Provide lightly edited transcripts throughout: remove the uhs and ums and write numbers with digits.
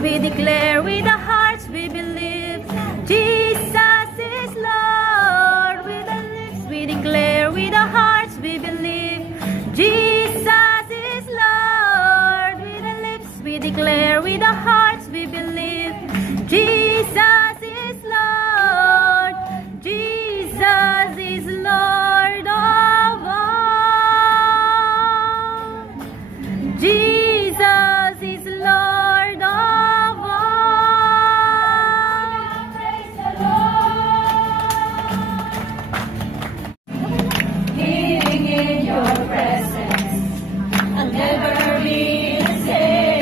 We declare, with our hearts we believe, Jesus is Lord. With our lips we declare, with our hearts we believe, Jesus is Lord. With our lips we declare, with our hearts we believe, Jesus is Lord. Jesus is Lord of all. Jesus is Lord of I'll never be the same.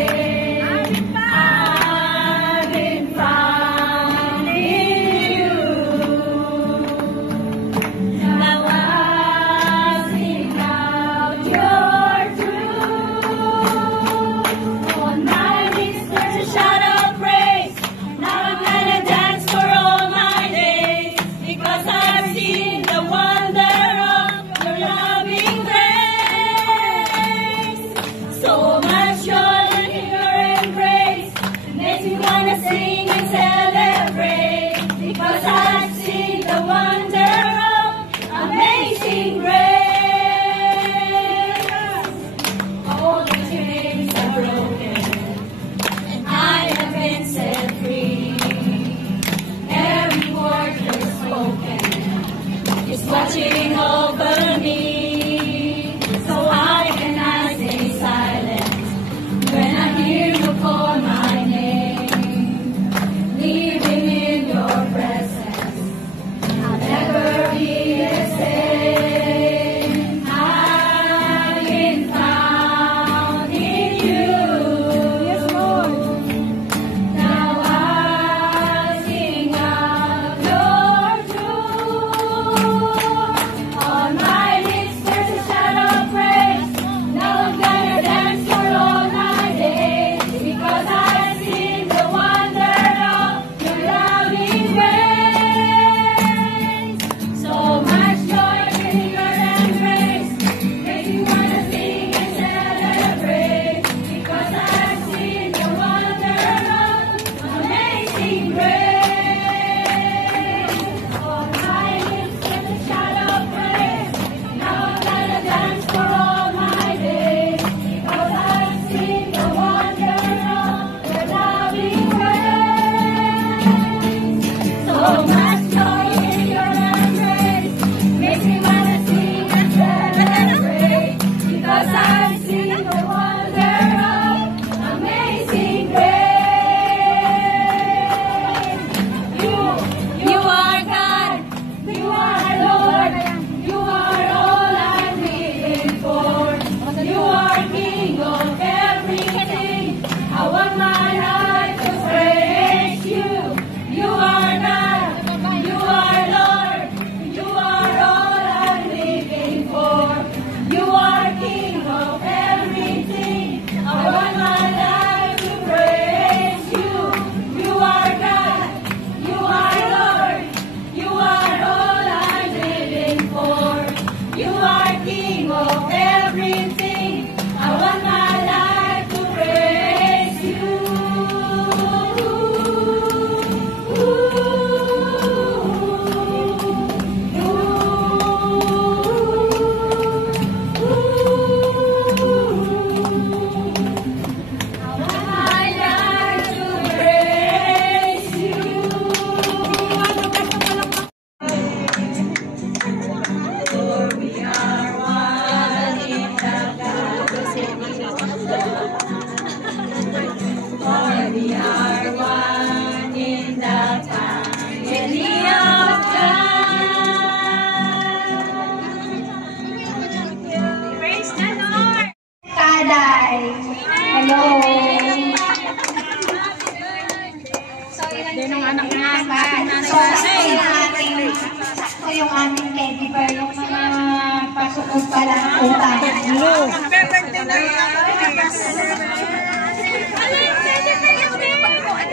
yung aming teddy bear, yung mga pasukod pa lang utang.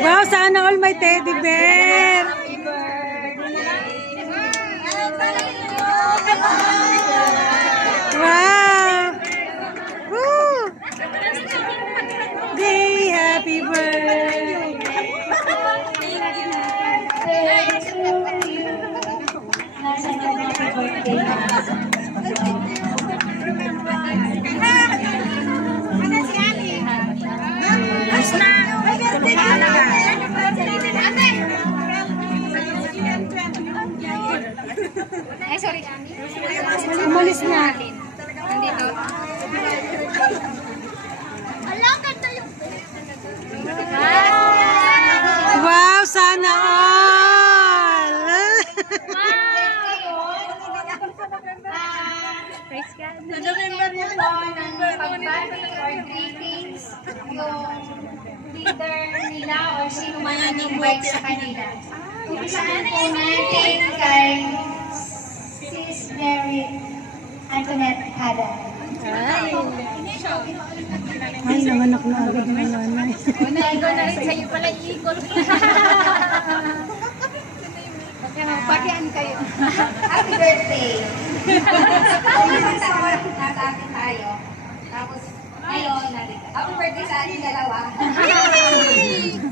Wow, sana all may teddy bear. Wow. Woo. Day, happy birthday. Ay, sorry. Umalis na. Nandito. Wow, sana all. Praise God. Sa November niyo po ng pagbati or greetings yung leader nila or sino man ang invite sa kanila. Umpisahan po natin kay Sis Mary Antoinette Hada. Ay, nanganak na agad ng nanay. Naigo na rin sa'yo pala ikot. Magpakian kayo. Happy birthday! Isang taon natin tayo. Tapos ngayon, happy birthday sa ating dalawa.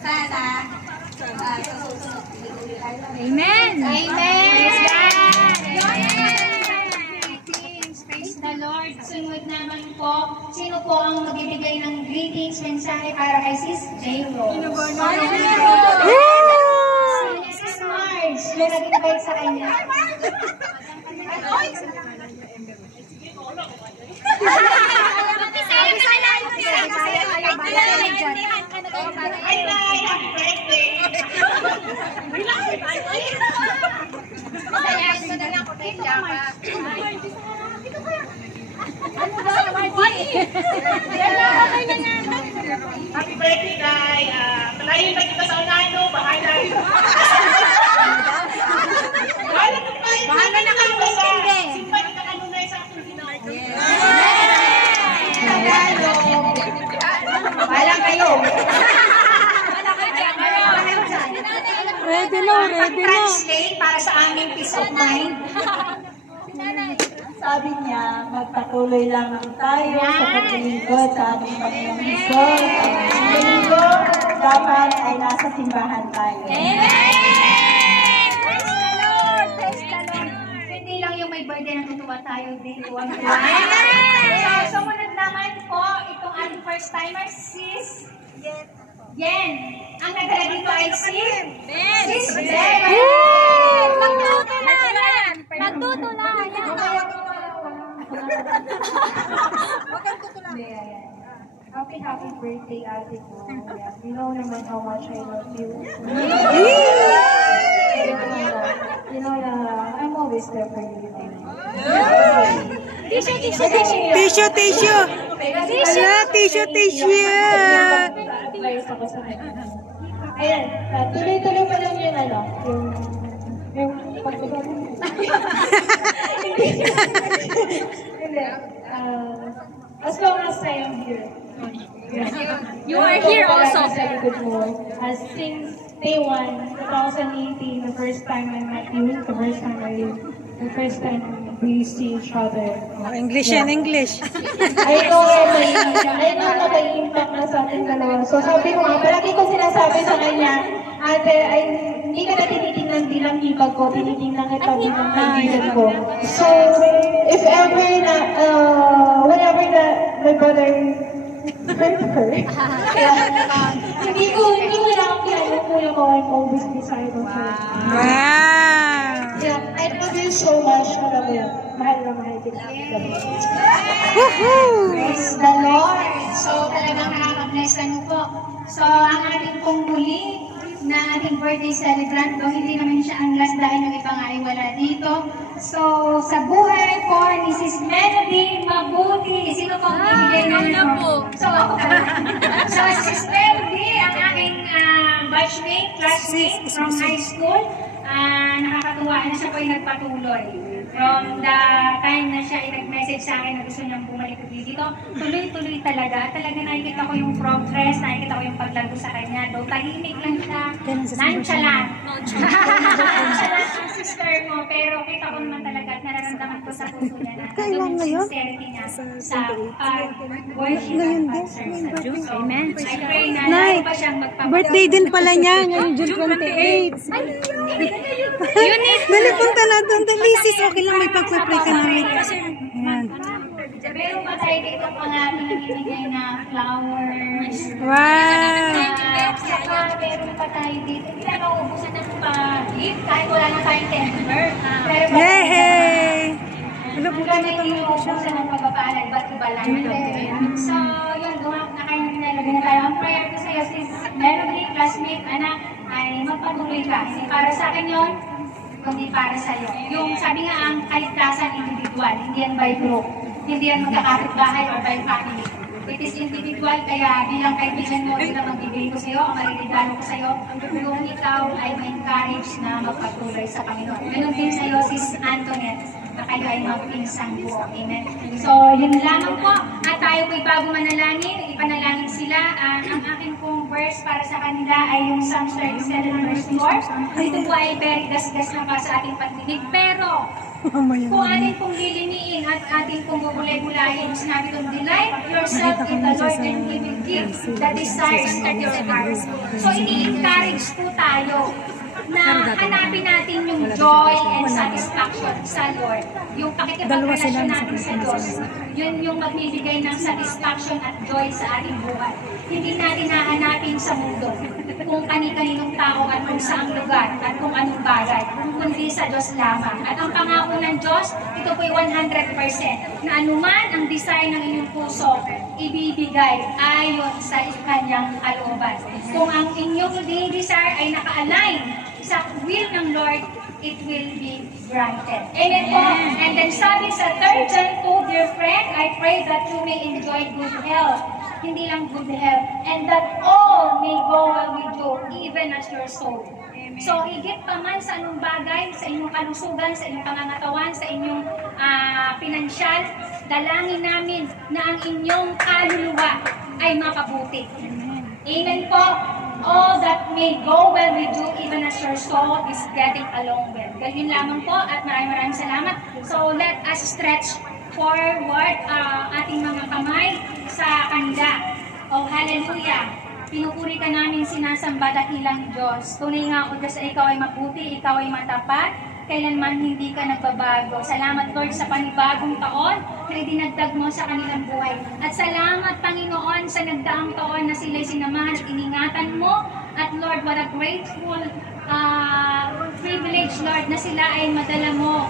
Sana sa susunod, hindi tayo. Amen! Amen! Praise the Lord. Sunod naman po, sino po ang magbibigay ng greetings, mensahe para kay Sis J. Rose? Sis Marge, may nag-invite sa kanya. Happy birthday, Day! Palayin ba kita sa unahan, no? Bahala. Bahala na kayo sa simpan ka kanunay sa aking ginawa. Bahala kayo. Ready na, ready na. Translate para sa aming peace of mind. Sabi niya, magpatuloy lang tayo sa paglilingkod sa aming Panginoong Hesus. Ang linggo, dapat ay nasa simbahan tayo. Praise the Lord! Praise the Lord! Hindi lang yung may birthday na tutuwa tayo din. Tuwang-tuwa. So, sumunod naman po, itong ating first timer, Sis Yen. Ang nagdala dito ay Sis Ben. Magtutulayan! Magtutulayan! Happy birthday, ate ko. You know naman how much I love you. You know na I'm always there for you. Tissue, tissue, tissue! Tissue, tissue. Ala, tissue, tissue. Advice ako sa kanya. Ayan, tuloy-tuloy pa lang yung ano, yung pagbabago. Hindi. As long as I am here. You are here also. Sa likod mo. Since day 1, 2018, the first time I met you, the first time we see each other. English and English. I know na may impact na sa ating dalawa. So sabi ko nga, palagi ko sinasabi sa kanya, ate, hindi ka na tinitingnan bilang hipag ko, tinitingnan kita bilang kaibigan ko. So, if ever na, whenever na my brother hurt her, hindi ko na ako kuya ko, I'm always beside of her. Wow. Yeah, I love you so much. Alam mo yun, mahal na mahal kita. Woohoo! Praise the Lord! So, talagang nakaka-bless ano po. So, ang ating pong muli na ating birthday celebrant ko, hindi naman siya ang last dahil yung iba nga ay wala dito. So, sa buhay po ni Sis Melody Mabuti, sino pong bibigay na po? So, ako pa. So, Sis Melody, ang aking batchmate, classmate from high school. Nakakatuwa na siya po ay nagpatuloy. From the time na siya ay nag-message sa akin na gusto niyang bumalik dito, tuloy-tuloy talaga. Talaga nakikita ko yung progress, nakikita ko yung paglago sa kanya. Though tahimik lang siya, nonchalant. Nonchalant ang sister mo, pero kita ko naman talaga at nararamdaman ko sa puso niya na yung sincerity niya sa worship at pag-serve sa Diyos. Amen. I pray na Nay, lalo pa siyang magpapatuloy. birthday din pala niya ngayon, June 28. Dali, punta na doon. Dali, sis, okay lang may pagpapray ka namin. Ayan. Meron pa tayo dito mga pinamimigay na flowers. Wow! Saka meron pa tayo dito. Hindi na mauubusan ng pa-gift kahit wala na tayong temper. Pero Yay! Wala po hanggang na hindi mauubusan ng pagpapaalay, ba't iba lang yun? So, yun, gumap na kayo nilagay na tayo. Ang prayer ko sa'yo, sis Melody, classmate, anak, ay magpatuloy ka. Hindi para sa akin yun, kundi para sa'yo. Yung sabi nga ang kaligtasan individual, hindi yan by group. Hindi yan magkakapit-bahay or by family. It is individual, kaya bilang kaibigan mo, ito ang magbibigay ko sa'yo, ang mariligano ko sa'yo, yung ikaw ay ma-encourage na magpatuloy sa Panginoon. Ganun din sa'yo, sis Antoinette, na kayo ay magpinsang buo. Amen. So, yun lamang po. At tayo po'y bago manalangin, ipanalangin sila. Ang akin pong verse para sa kanila ay yung Psalms 37 verse 4. Ito po ay very gas-gas na pa sa ating pagdinig. Pero, kung ating pong liliniin at ating pong gugulay-gulayin, sinabi itong delight yourself in the Lord and He will give the desires of your heart. So, ini-encourage po tayo na hanapin natin yung joy and satisfaction sa Lord. Yung pakikipagrelasyon natin sa Diyos. Yun yung magbibigay ng satisfaction at joy sa ating buhay. Hindi natin hahanapin sa mundo kung kani-kaninong tao at kung saang lugar at kung anong bagay, kundi sa Diyos lamang. At ang pangako ng Diyos, ito po'y 100% na anuman ang design ng inyong puso, ibibigay ayon sa kanyang kalooban. Kung ang inyong desire ay naka-align sa will ng Lord, it will be granted. Amen po. And then sabi sa 3 John 2, dear friend, I pray that you may enjoy good health. Hindi lang good health. And that all may go well with you, even as your soul. So, higit pa man sa anong bagay, sa inyong kalusugan, sa inyong pangangatawan, sa inyong pinansyal, dalangin namin na ang inyong kaluluwa ay mapabuti. Amen po. All that may go well with you, even as your soul is getting along well. Ganyan lamang po at maraming salamat. So, let us stretch forward ating mga kamay sa kanila. Oh, hallelujah! Pinupuri ka namin, sinasamba, dakilang Diyos. Tunay nga o Diyos, ikaw ay mabuti, ikaw ay matapat, kailanman hindi ka nagbabago. Salamat Lord sa panibagong taon na dinagdag mo sa kanilang buhay. At salamat Panginoon sa nagdaang taon na sila'y sinamahan at iningatan mo. At Lord, what a grateful privilege Lord na sila ay madala mo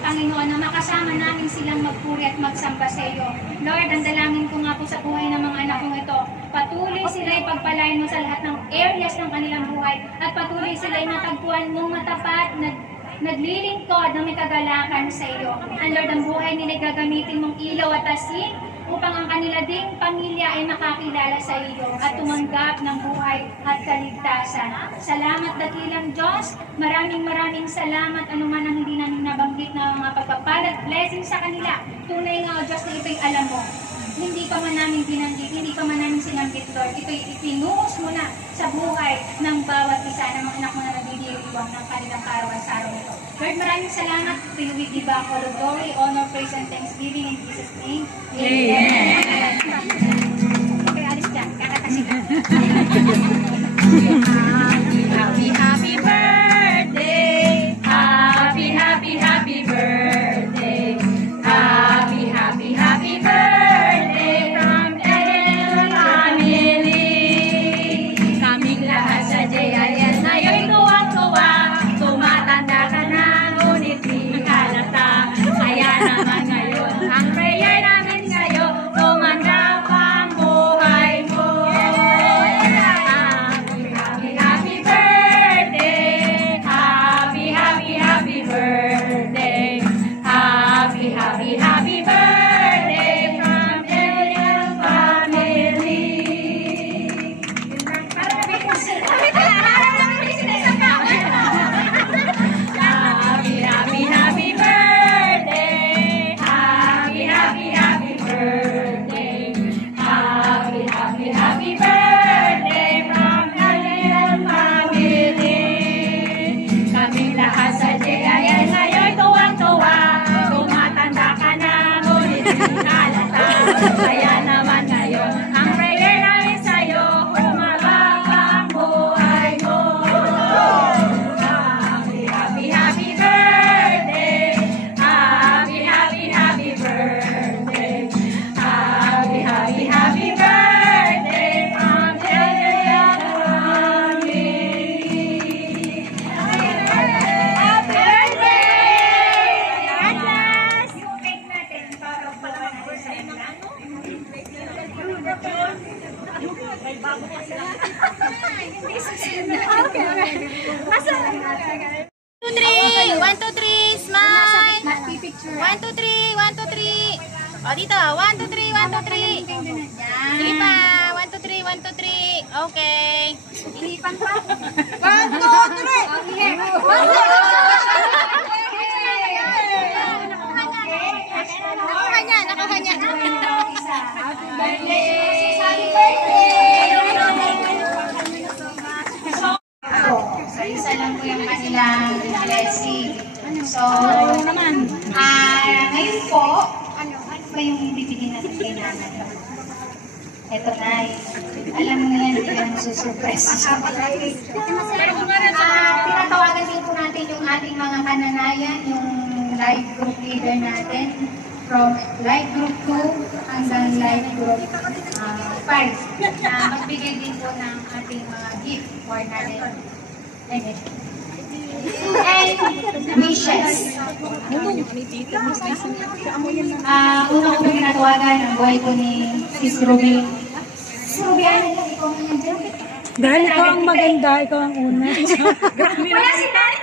Panginoon na makasama namin silang magpuri at magsamba sa iyo. Lord, ang dalangin ko nga po sa buhay ng mga anak kong ito, patuloy sila ay pagpalain mo sa lahat ng areas ng kanilang buhay at patuloy sila ay matagpuan mong matapat na naglilingkod na may kagalakan sa iyo. And Lord, ang buhay nila gagamitin mong ilaw at asin upang ang kanila ding pamilya ay makakilala sa iyo at tumanggap ng buhay at kaligtasan. Salamat dakilang Diyos. Maraming salamat anuman ang hindi namin nabanggit na mga pagpapalat, blessing sa kanila. Tunay nga o Diyos na ito'y alam mo. Hindi pa man namin binanggit, hindi pa man namin sinanggit, Lord. Ito'y ipinuhos mo na sa buhay ng bawat isa ng mga anak mo na nagdidiriwang ng kanilang karawan sa araw nito. Lord, maraming salamat. To you we give back all the glory, honor, praise, and thanksgiving in Jesus' name. Amen. Okay, alis dyan. Kakatasin ka. Happy birthday. Happy birthday. Happy birthday from Ellen family. Kaming lahat sa JIS na yo'y tuwang-tuwa. Tumatanda ka na, ngunit di halata. Kaya naman ngayon, ang prayer namin sa'yo, tumanda pa Okay. 1, 2, 3, smile. 1, 2, 3, 1, 2, 3. O, dito. 1, 2, 3, 1, 2, 3. Sige pa. 1, 2, 3, 1, 2, 3. Okay. 1, 2, 3. Nakuha niya. Happy birthday! Happy birthday! So, isa lang po yung kanilang blessing. So, ngayon po, ano ba yung bibigyan natin kay nanay? Ito na, alam mo na hindi ka nasusurpress. Tinatawagan din po natin yung ating mga kananayan, yung live group leader natin. From live group 2 hanggang live group 5 na magbigay din po ng ating mga gift for natin. And wishes. Una ko pinatawagan ang buhay ko ni Sis Ruby. Ruby, ano yung ikaw na nandiyan? Dahil ikaw ang maganda, ikaw ang una. Wala si Nay!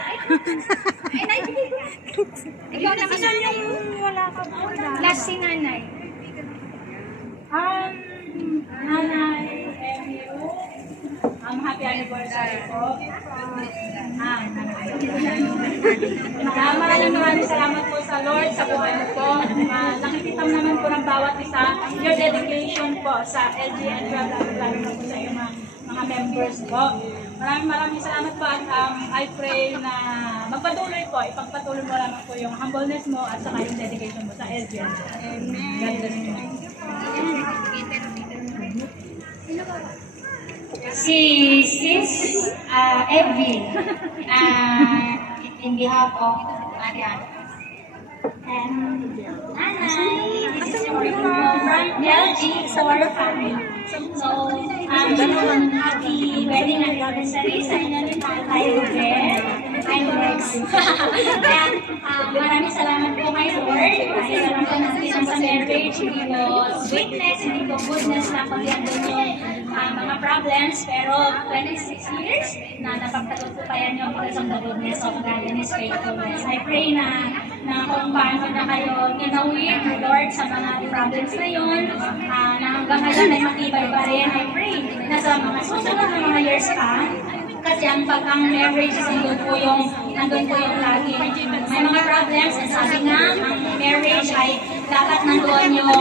Ikaw naman yung wala ka po. Last si Nanay. Nanay, happy anniversary po. Maraming salamat po sa Lord sa buhay mo po. Nakikita naman po ng bawat isa your dedication po sa LGN Club, lalo na po sa iyong mga members po. Maraming salamat po at I pray na magpatuloy po, ipagpatuloy mo lamang po yung humbleness mo at saka yung dedication mo sa LGN. Amen. Si Sis Evie, in behalf of Marian. And Nanay, this is from LG4 family. So, happy wedding anniversary sa inyo ni Tatay Ruben. I'm Rex. And maraming salamat po kay Lord. Dahil alam po natin sa marriage, hindi po sweetness, hindi po goodness na pag-iandun yung mga problems. Pero 26 years na napagtatutupayan yung because of the goodness of God and His faithfulness. I pray na kung paano na kayo ginawin ng Lord sa mga problems na yun, na hanggang ngayon ay matibay pa rin. I pray na sa mga susunod na mga years pa, kasi ang marriage is nandun po yung lagi. May mga problems, and sabi nga, ang marriage ay dapat nandun yung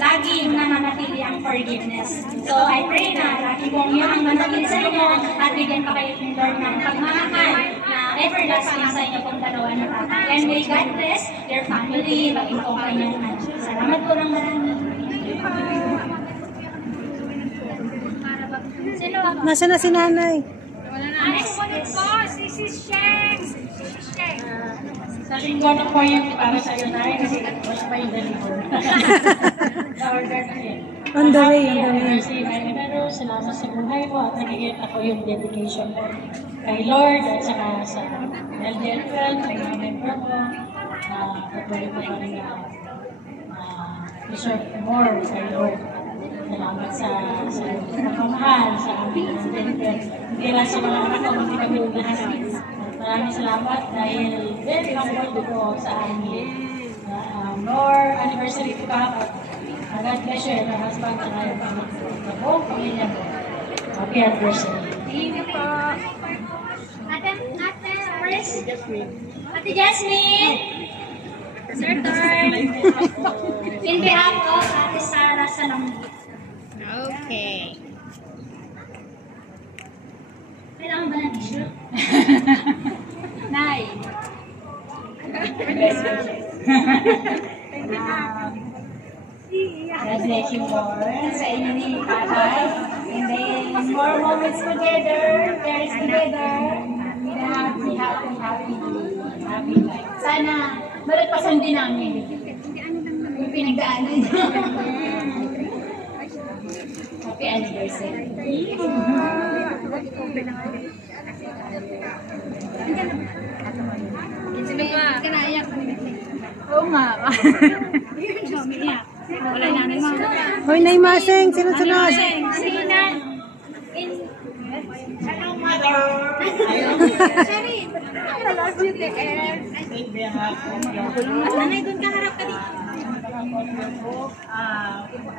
lagi nananatili ang forgiveness. So I pray na lagi pong yun ang manatili sa inyo at bigyan pa kayo ng Lord ng pagmamahal na everlasting sa inyo pong dalawa na tatay. And may God bless your family, pati po kanyang anak. Salamat po ng marami. Nasaan na si nanay? Next po, si Shanks. Sa linggo na po yan para sa iyo na kasi wala pa yung deliver. Order na yun. On the way, on the way. Pero salamat sa buhay mo at nagigit ako yung dedication mo kay Lord at saka sa LGN Club, sa mga member mo. Patuloy ko pa rin to serve more kay Lord. Salamat sa pagmamahal sa aming LGN. Hindi lang sa mga anak ko, hindi kami lahat. Maraming salamat dahil very humble ko sa amin. More anniversary to come. God bless you and your husband and the whole pamilya mo. Happy anniversary. Thank you po. Ate, first. Ate Jasmine. Sir Thorn. In behalf of Ate Sarah Salong. Okay. Kailangan ba ng issue? Nay. Best wishes. God bless you more sa inyo ni Tatay. And then more moments together, prayers together. Happy life. Sana malagpasan din namin yung pinagdaanan. Happy anniversary. Sino ba? Kanaiyak. Oo nga. Wala na naman. Hoy, Nay Maseng, sino-sunod? Sina, Hello, Mother! Sherry, I love you, Nanay, doon ka, harap ka dito.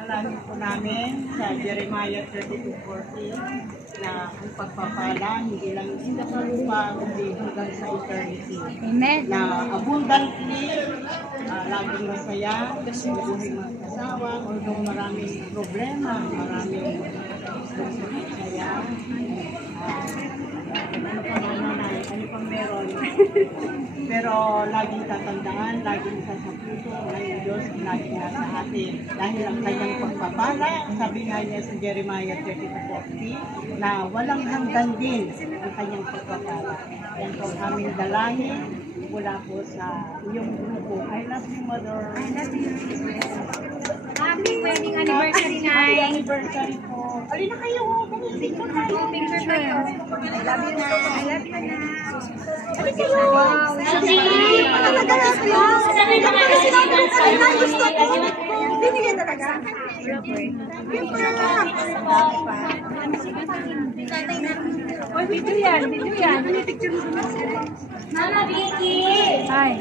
Alamin po namin sa Jeremiah 32:14 na ang pagpapala hindi lang sa lupa kundi hanggang sa eternity. Amen. Na abundantly, laging masaya, mabuhay mag-asawa, although maraming problema, maraming masaya. Ano pang meron? Pero laging tatandaan, laging sa puso ng Diyos, laging nasa atin. Dahil ang kanyang pagpapala, sabi nga niya sa Jeremiah 32:40, na walang hanggan din ang kanyang pagpapala. Yan po ang aming dalangin mula po sa iyong grupo. I love you, Mother. I love you. Happy wedding anniversary, Nay. Happy anniversary po. Alina kayo, picture kayo. Picture kayo. I love you, Nay. I love you, Nay. Alina kayo. Wow. Sabi naman kasi gusto ko. Binigyan talaga. Oy, video yan. Video yan. Mama Vicky. Hi.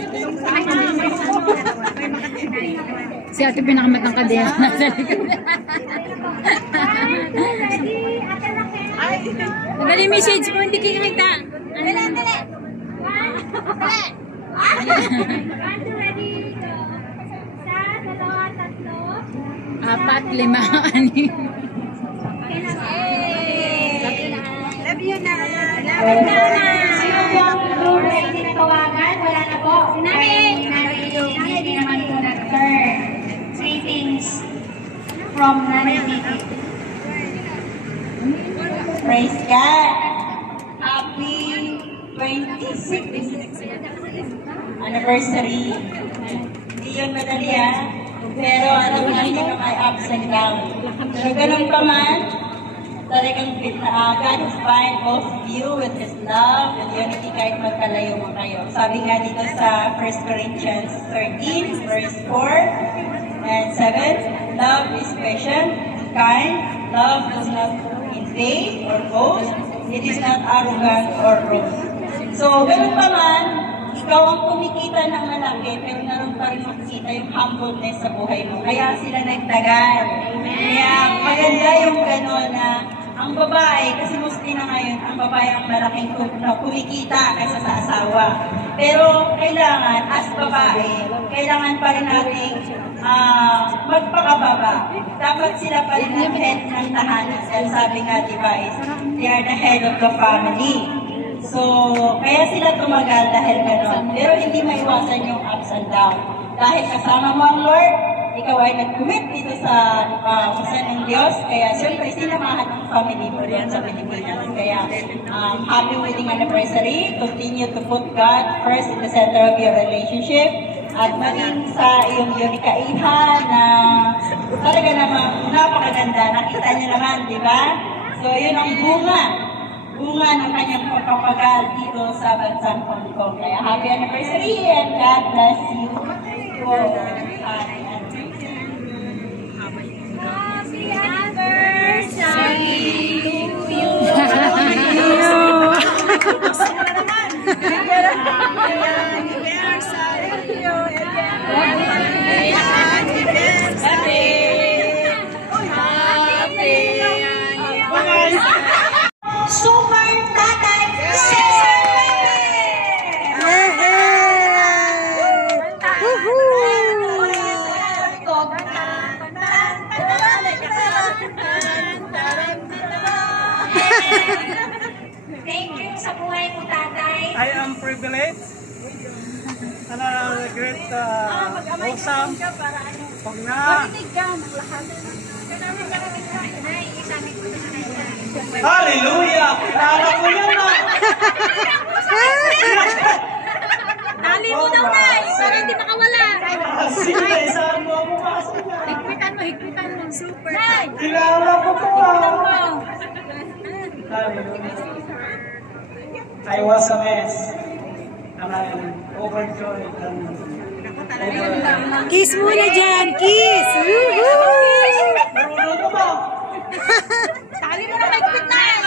Si ate pinakamatangkad yan. Nasa likod. Nagali message mo, hindi kita. Dali. Ready? Sa, dalawa, tatlo. 4, 5, 6. Love you na. Love you na. Sino po ang room na hindi natawagan? Wala na po. Sinami. Hindi naman po nag-turn. Greetings from Nanay Vicky. Praise God! Happy 26th anniversary. Hindi yun madali pero alam natin na may ups and downs. Pero ganun pa man, talagang God has bind both of you with His love and unity kahit magkalayo mo kayo. Sabi nga dito sa 1 Corinthians 13, verse 4 and 7, love is patient, kind, love does not invade or boast, it is not arrogant or rude. So, ganun pa man, ikaw ang kumikita ng malaki, pero naroon pa rin makikita yung humbleness sa buhay mo. Kaya sila nagtagal. Kaya maganda yung gano'n na ang babae, kasi mostly na ngayon, ang babae ang malaking kumikita kaysa sa asawa. Pero kailangan, as babae, kailangan pa rin nating magpakababa. Dapat sila pa rin ang head ng tahanan. Dahil sabi nga, diba, they are the head of the family. So, kaya sila tumagal dahil gano'n. Pero hindi maiwasan yung ups and downs. Dahil kasama mo ang Lord, ikaw ay nag-commit dito sa kusan ng Diyos. Kaya siyempre, sinamahan ng family mo rin sa Pilipinas. Kaya, happy wedding anniversary. Continue to put God first in the center of your relationship. At maging sa iyong unikaihan na talaga namang napakaganda. Nakita niyo naman, di ba? So, yun ang bunga ng kanyang pagpapagal dito sa bansang Hong Kong. Kaya happy anniversary and God bless you for Happy anniversary to you. Super Tatay Thank you sa buhay mo, Tatay. I am privileged and a great awesome pag na Hallelujah! Kilala ko yan na! Tali mo daw, Nay! Para hindi makawala! Sige, saan mo ako kasi na? Higpitan mo. Super. Nay! Kilala ko po Hallelujah. I was a mess. And I'm overjoyed and Kiss muna dyan. Kiss. Woohoo! marunong ko ba? Tali mo na higpit, Nay!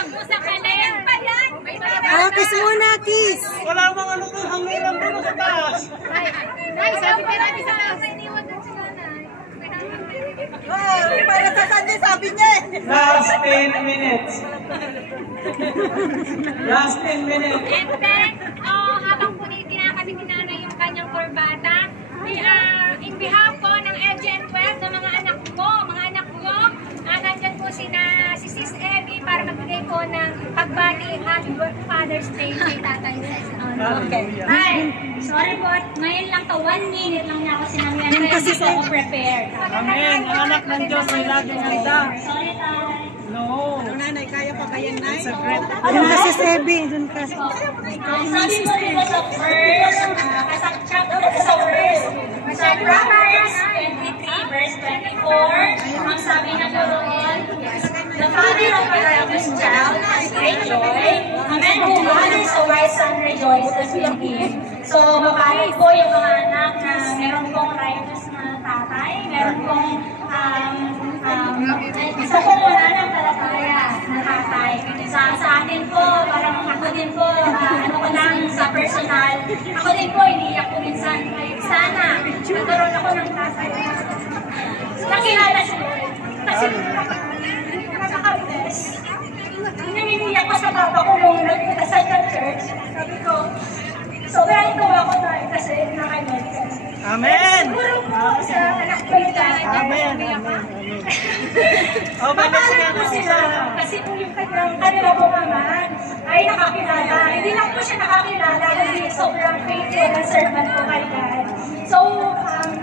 Kiss muna, kiss. Wala mga ano doon, hangiran doon sa taas. Nay, sabi ka namin sa taas. Para sa Sunday, sabi niya. Last 10 minutes. Last 10 minutes. And then, habang kami tinanay yung kanyang kurbata, in behalf po ng LGN 12, ng mga anak ko, nandyan po si Sis Abby para magbigay po ng pagbati at Father's Day kay Tatay Cesar. Okay. Ay, sorry po, ngayon lang to, 1 minute lang niya ako sinangyan. Kaya hindi po ako prepared. Amen. Ang anak ng Diyos ay laging handa. Sorry, Tay. No. Nanay, kaya pa ba yan, Nay? It's a great. Doon ka si Sebi, doon ka. Sabi ko dito sa verse, sa verse, sa Proverbs 23 verse 24, ang sabi na doon, the father of a righteous child has great joy, a man who mothers a wise son rejoices with him. So, mabalik po yung mga anak na meron pong righteous na tatay, meron pong isa po muna ng talataya na tatay. Sa atin po, parang ako din po, ano ko lang sa personal, ako din po, iniiyak ko minsan. Sana, nagkaroon ako ng tatay. Nakilala siya. Kasi nakaka-bless. Naniniyak ko sa papa ko nung nagkasal ng church. Sabi ko, sobrang tuwa ko tayo kasi nakalimutan. Amen. Siguro po sa anak ko yung tayo. Amen. Amen. Oh, Mapalad po sila kasi po yung kanila po naman ay nakakilala. Hindi lang po siya nakakilala kasi sobrang faithful na servant po kay God. So,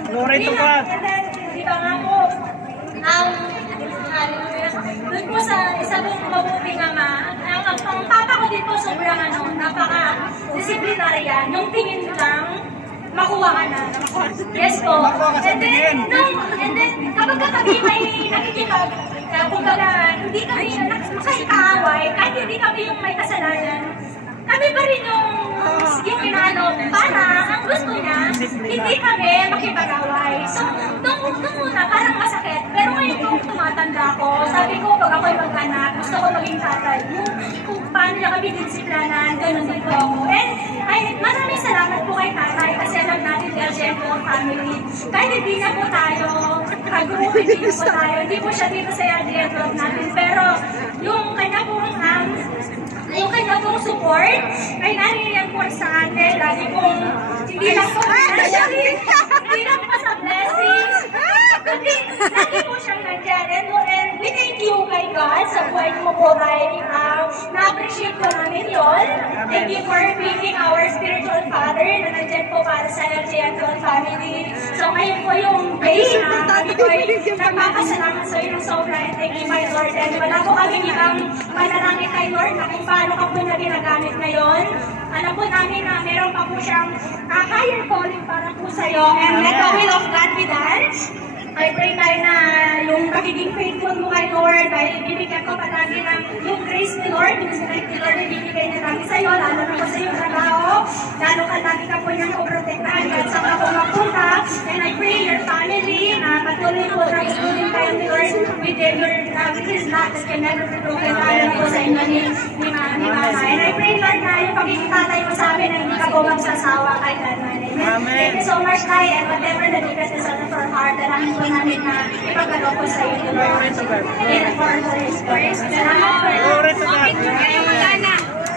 Glory to God. And then, di ba nga po, doon po sa isa pong mabuting ama, ang papa ko din po sobrang napaka-disciplinaryan. Yung tingin lang, makuha ka na. Yes po. And then, kapag kami may nakikipag, kumbaga, hindi kami makikaaway, kahit hindi kami yung may kasalanan, kami pa rin yung inaano, para ang gusto niya, hindi kami makipag-away. So, nung muna, parang masakit. Pero ngayon kung tumatanda ko, sabi ko, pag ako'y mag-anak, gusto ko maging tatay. Kung paano niya kami disiplanan, ganun din po ako. And maraming salamat po kay tatay kasi alam natin the LGN family. Kahit hindi na po tayo, kag-group, hindi na po tayo, hindi po siya dito sa LGN natin. Pero yung kanya pong support ay nariyan po sa atin. Lagi pong hindi lang po financially, hindi lang po sa blessings, kundi lagi po siyang nandyan. And we thank you kay God sa buhay mo po tayo. Na-appreciate po namin yun. Thank you for being our spiritual father na nandyan po para sa LGN family. So ngayon po yung day na kami po ay nagpapasalamat sa iyo ng sobra. And thank you, my Lord. And wala po kami ibang panalangin kay Lord na kung paano ka po na ginagamit ngayon. Alam po namin na meron pa po siyang higher calling para po sa iyo. And let the will of God be done. I pray tayo na yung pagiging faithful mo kay Lord, dahil bibigyan ko palagi ng yung grace ni Lord, yung strength ni Lord, ibibigay niya lagi sa iyo, lalo na po sa iyong trabaho, lalo ka lagi ka po niyang kuprotektahan at saan ka po mapunta. And I pray your family na patuloy po na ituloy kayo ni Lord with His love that can never be broken, lalo na po sa inyo ni Mama. And I pray, Lord, na yung pagiging tatay mo sa amin na hindi ka po magsasawa kay God. Amen. Thank you so much, Tay, and whatever the deepest is of our heart, dalangin po namin na ipagkano po sa iyo, Lord. Thank you for His grace. Glory to God.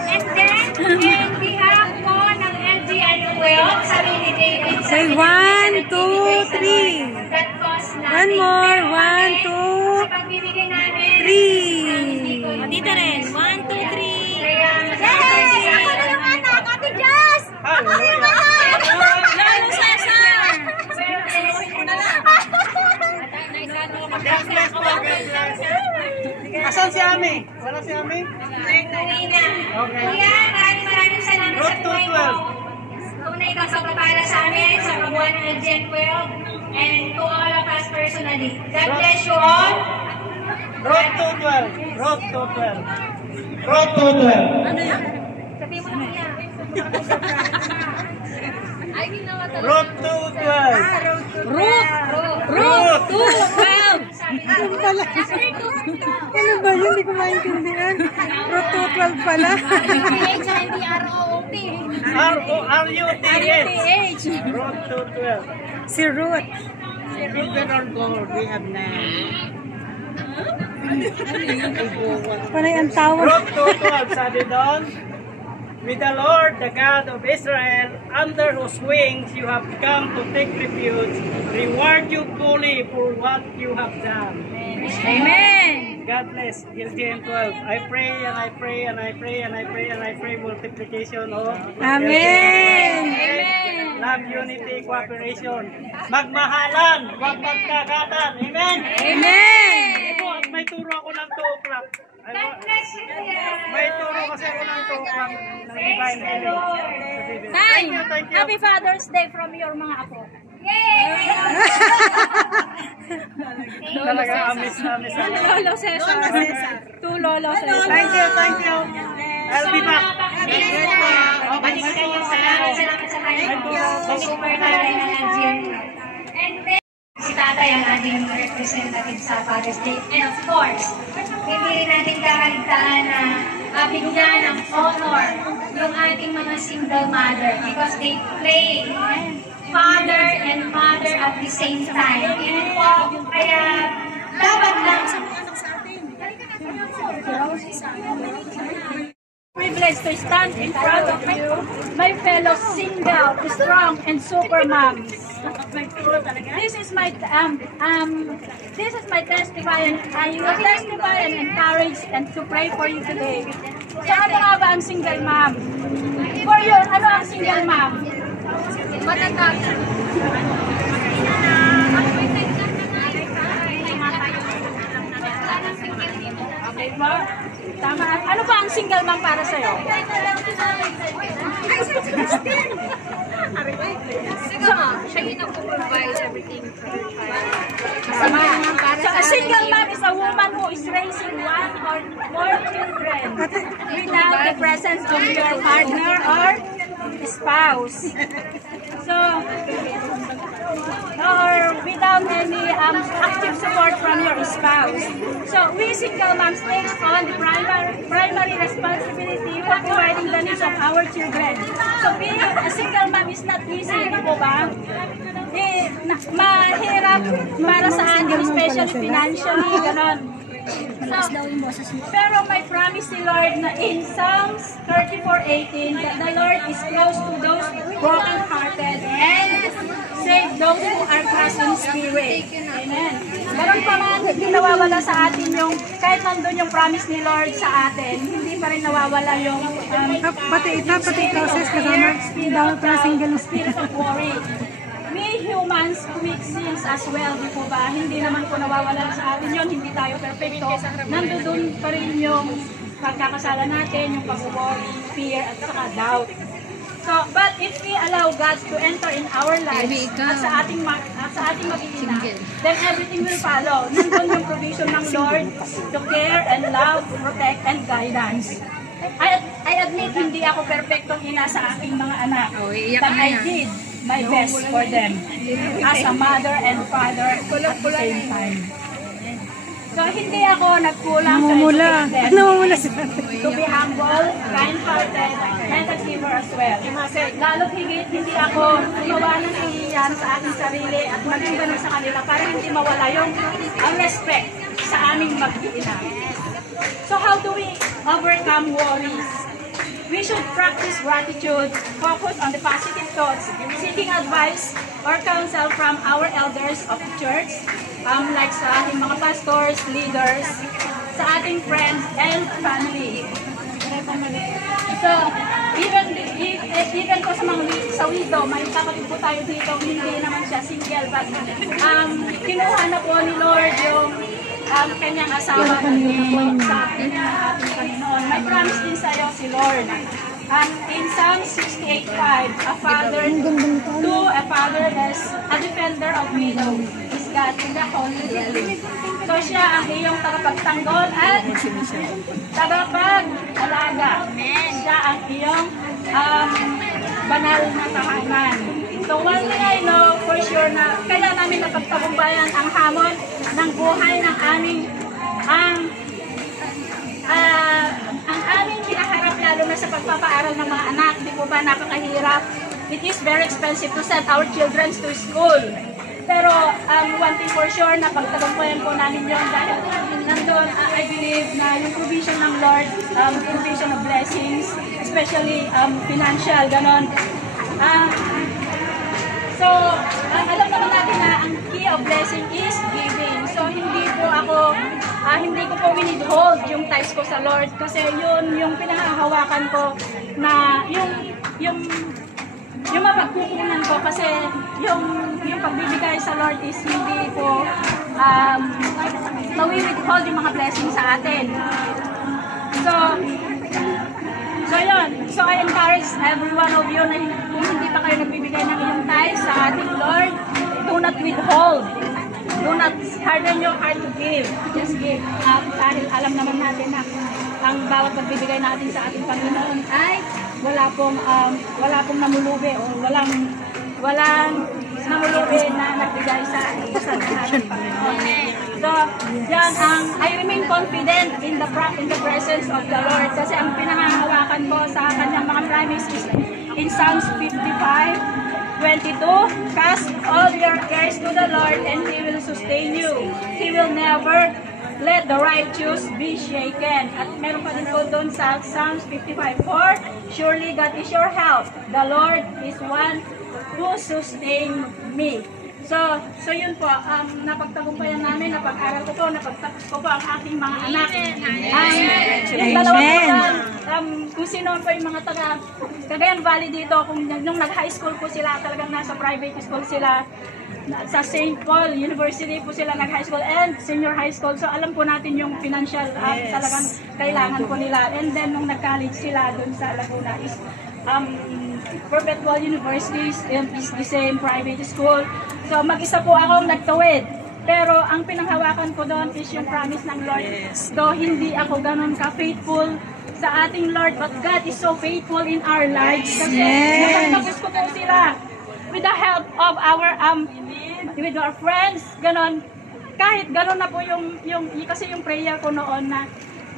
And then, in behalf po ng LGN 12, sabi ni David, Say 1, 2, 3. that cost nothing. One more. 1, 2, Sa pagbibigay namin, 3. dito rin. 1, 2, 3. Yes! Ako na yung anak! Ate Jazz! Ako na yung anak! Lalo Cesar! Asan si Ami? Wala si Ami? Okay. Kuya, maraming salamat sa buhay mo. Tunay kang pagpapala sa amin, sa kabuuan ng LGN 12, and to all of us personally. God bless you all. Road to 12. Road to 12. Road to 12. Sabihin mo na kuya. Road to 12. Root to 12. Ano pala? Ano ba yun? Hindi ko maintindihan. Root to 12 R-12 pala. PH na hindi ROOT. R-U-T-H. Road to 12. Si Ruth. Silver or gold, we have na. Panay ang tawag. Road to 12, sabi doon. With the Lord, the God of Israel, under whose wings you have come to take refuge, reward you fully for what you have done. Amen. God bless. LGM 12. I pray and I pray and I pray and I pray and I pray multiplication of Amen. Amen. love, unity, cooperation. Magmahalan, huwag magkagatan. Amen. Amen. Ito, at may turo ako ng 2 o'clock. May turo kasi ako ng 2 o'clock ng divine healing. Tay, Thank you. Happy Father's Day from your mga apo. Talaga, amis na amis ako. Lolo Cesar. To Lolo Cesar. Thank you, thank you. I'll be back. Balik kayo. Salamat sa kayo. Super tatay ng LGM. And then, si tatay ang ating representative sa Father's Day. And of course, hindi rin natin kakaligtaan na bigyan ng honor yung ating mga single mother because they play father and mother at the same time. Kaya, dapat lang Privileged to stand in front of you, my fellow single, strong, and super moms. This is my testify, and I will testify and encourage and to pray for you today. So ano nga ba ang single mom? For you, ano ang single mom? Matatag. Okay ba? Tama. Ano ba ang single mom para sa'yo? siya yung nag-provide everything for So a single mom is a woman who is raising one or more children without the presence of your partner or spouse. So, or without any active support from your spouse. So we single moms take on the primary responsibility for providing the needs of our children. So being a single mom is not easy, di po ba? Mahirap para sa atin, especially financially, ganon. So, pero may promise si Lord na in Psalms 34:18 that the Lord is close to those broken-hearted and save those who are crushed in spirit. Amen. Meron pa man, hindi nawawala sa atin yung, kahit nandun yung promise ni Lord sa atin, hindi pa rin nawawala yung Pati ikaw, sis, kasama. Dami pa na single. spirit of worry. We humans commit sins as well, di po ba? Hindi naman po nawawala sa atin yun, hindi tayo perfecto. Nandun pa rin yung pagkakasala natin, yung pag-worry, fear, at saka doubt. So, but if we allow God to enter in our lives at sa ating mag-iina, then everything will follow. Nandun yung provision ng Lord to care and love, protect, and guidance. I admit hindi ako perfectong ina sa aking mga anak, but I did my best for them as a mother and father at the same time. So, hindi ako nagkulang sa education. Namumula siya. To be humble, kind-hearted, and a giver as well. Lalo't higit, hindi ako gumawa ng iyan sa aking sarili at maging ganun sa kanila para hindi mawala yung respect sa aming mag-iina. So how do we overcome worries? We should practice gratitude, focus on the positive thoughts, seeking advice or counsel from our elders of the church, like sa ating mga pastors, leaders, sa ating friends and family. So, even po sa widow, may kapatid po tayo dito, hindi naman siya single, but kinuha na po ni Lord yung kanyang asawa sa ating Panginoon. May promise din sa iyo si Lord. In Psalm 68:5, a fatherless, a defender of widows is God in the Holy Hill. So siya ang iyong tagapagtanggol at tagapag-alaga. Siya ang iyong banal na tahanan. So one thing I know for sure na kaya namin napagtagumpayan ang hamon ng buhay ng aming ang aming sa pagpapaaral ng mga anak. Di po ba napakahirap? It is very expensive to send our children to school. Pero one thing for sure, na pagtagumpayan po namin yun dahil nandun, I believe na yung provision ng Lord, provision of blessings, especially financial, ganon. So, alam naman natin na ang key of blessing is giving. So, hindi ko po withhold yung tithes ko sa Lord kasi yun yung pinanghahawakan ko na yung mapagkukunan ko kasi yung pagbibigay sa Lord is hindi po mawi-withhold yung mga blessings sa atin. So yun. So I encourage every one of you na kung hindi pa kayo nagbibigay ng iyong tithes sa ating Lord, do not withhold. Do not harden your heart to give. Just give. Dahil alam naman natin na ang bawat pagbibigay natin sa ating Panginoon ay wala pong namulubi o walang namulubi na nagbigay sa ating Panginoon. So, yan I remain confident in the presence of the Lord kasi ang pinangangawakan ko sa kanyang mga promises in Psalms 55:22, cast all your cares to the Lord and He will sustain you. He will never let the righteous be shaken. At meron pa din po doon sa Psalms 55:4, surely God is your help. The Lord is one who sustain me. So yun po, napagtagumpayan namin, napag-aral ko po, napagtapos ko po ang aking mga anak. Yung dalawa po, kung sino po yung mga taga Cagayan Valley dito, nung nag-high school po sila, talagang nasa private school sila, sa St. Paul University po sila nag-high school and senior high school. So alam po natin yung financial talagang kailangan po nila. And then nung nag-college sila dun sa Laguna is Perpetual Universities is the same private school. So mag-isa po akong nagtawid. Pero ang pinanghawakan ko doon is yung promise ng Lord. So hindi ako ganun ka-faithful sa ating Lord, but God is so faithful in our lives. Kasi napagtapos ko po sila with the help of with our friends, ganon. Kahit ganon na po kasi yung prayer ko noon na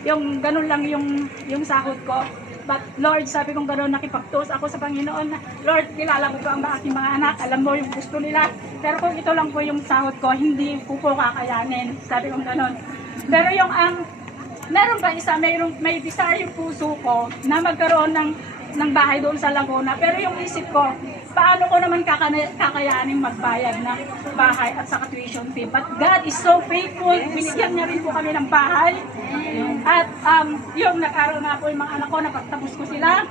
yung ganon lang yung sahod ko. But Lord, sabi kong gano'n, nakipagtos ako sa Panginoon na, Lord, kilala mo ko ang aking mga anak, alam mo yung gusto nila. Pero kung ito lang po yung sahod ko, hindi po kakayanin. Sabi kong gano'n. Pero yung meron ba isa, may desire yung puso ko na magkaroon ng bahay doon sa Laguna. Pero yung isip ko, paano ko naman kakayanin magbayad ng bahay at sa tuition fee. But God is so faithful. Binigyan niya rin po kami ng bahay. At yung nag-aral nga po yung mga anak ko, napagtapos ko sila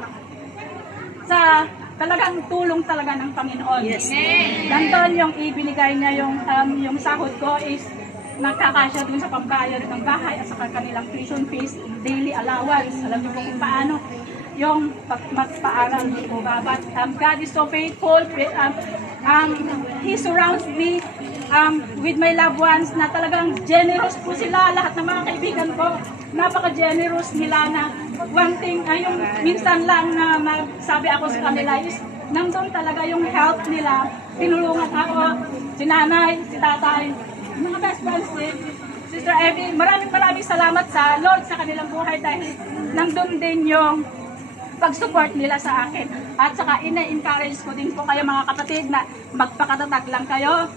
sa talagang tulong talaga ng Panginoon. Yes. Ganton yung ibinigay niya yung sahod ko is nagkakasya dun sa pambayad ng bahay at sa kanilang tuition fees, daily allowance. Alam niyo po kung paano yung magpaaral ko ba. But God is so faithful. He surrounds me with my loved ones na talagang generous po sila. Lahat ng mga kaibigan ko, napaka-generous nila na one thing, yung minsan lang na sabi ako sa kanila is nandun talaga yung help nila. Tinulungan ako, si nanay, si tatay, mga best friends din. Sister Evie, maraming salamat sa Lord sa kanilang buhay dahil nandun din yung pag-support nila sa akin. At saka ina-encourage ko din po kayo mga kapatid na magpakatatag lang kayo.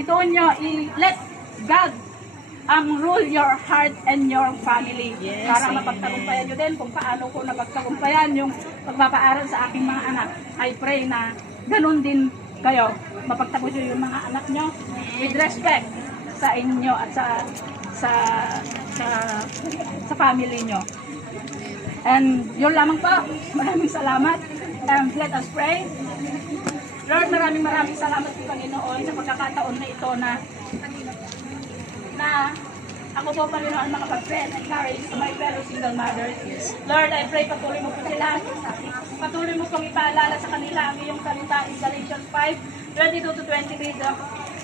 Ituon nyo, let God rule your heart and your family. Yes, para mapagtagumpayan nyo din kung paano ko napagtagumpayan yung pagpapaaral sa aking mga anak. I pray na ganun din kayo. Mapagtapos yung mga anak nyo with respect sa inyo at sa family nyo. And yun lamang po. Maraming salamat. Let us pray. Lord, maraming salamat po Panginoon sa pagkakataon na ito na ako po Panginoon makapag-pray and encourage to my fellow single mothers. Lord, I pray patuloy mo po sila. Patuloy mo pong ipaalala sa kanila ang iyong salita in Galatians 5:22-23,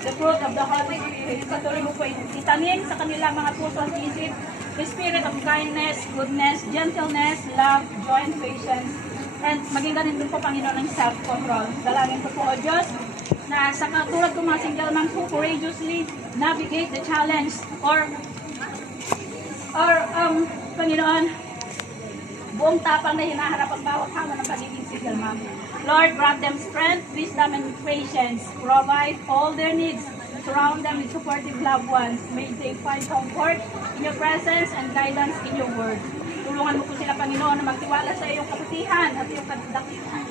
the fruit of the Holy Spirit. Patuloy mo po itanim sa kanila mga puso at isip, the spirit of kindness, goodness, gentleness, love, joy, and patience. And maging ganun din po Panginoon ng self-control. Dalangin ko po o Diyos na sa katulad ko mga single moms who courageously navigate the challenge or Panginoon, buong tapang na hinaharap ang bawat hamon ng pagiging single mom. Lord, grant them strength, wisdom, and patience. Provide all their needs. Surround them with supportive loved ones. May they find comfort in your presence and guidance in your word. Tulungan mo po sila, Panginoon, na magtiwala sa iyong kabutihan at iyong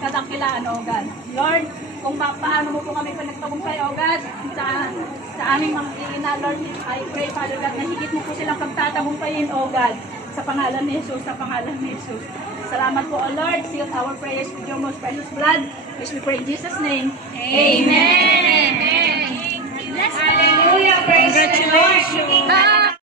kadakilaan, O God. Lord, kung paano mo po kami pinagtagumpay, O God, sa aming mga ina, Lord, I pray, Father God, na higit mo po silang pagtatagumpayin, O God, sa pangalan ni Jesus, sa pangalan ni Jesus. Salamat po, O Lord. Seal our prayers with your most precious blood, which we pray in Jesus' name. Amen. Hallelujah. Praise the Lord.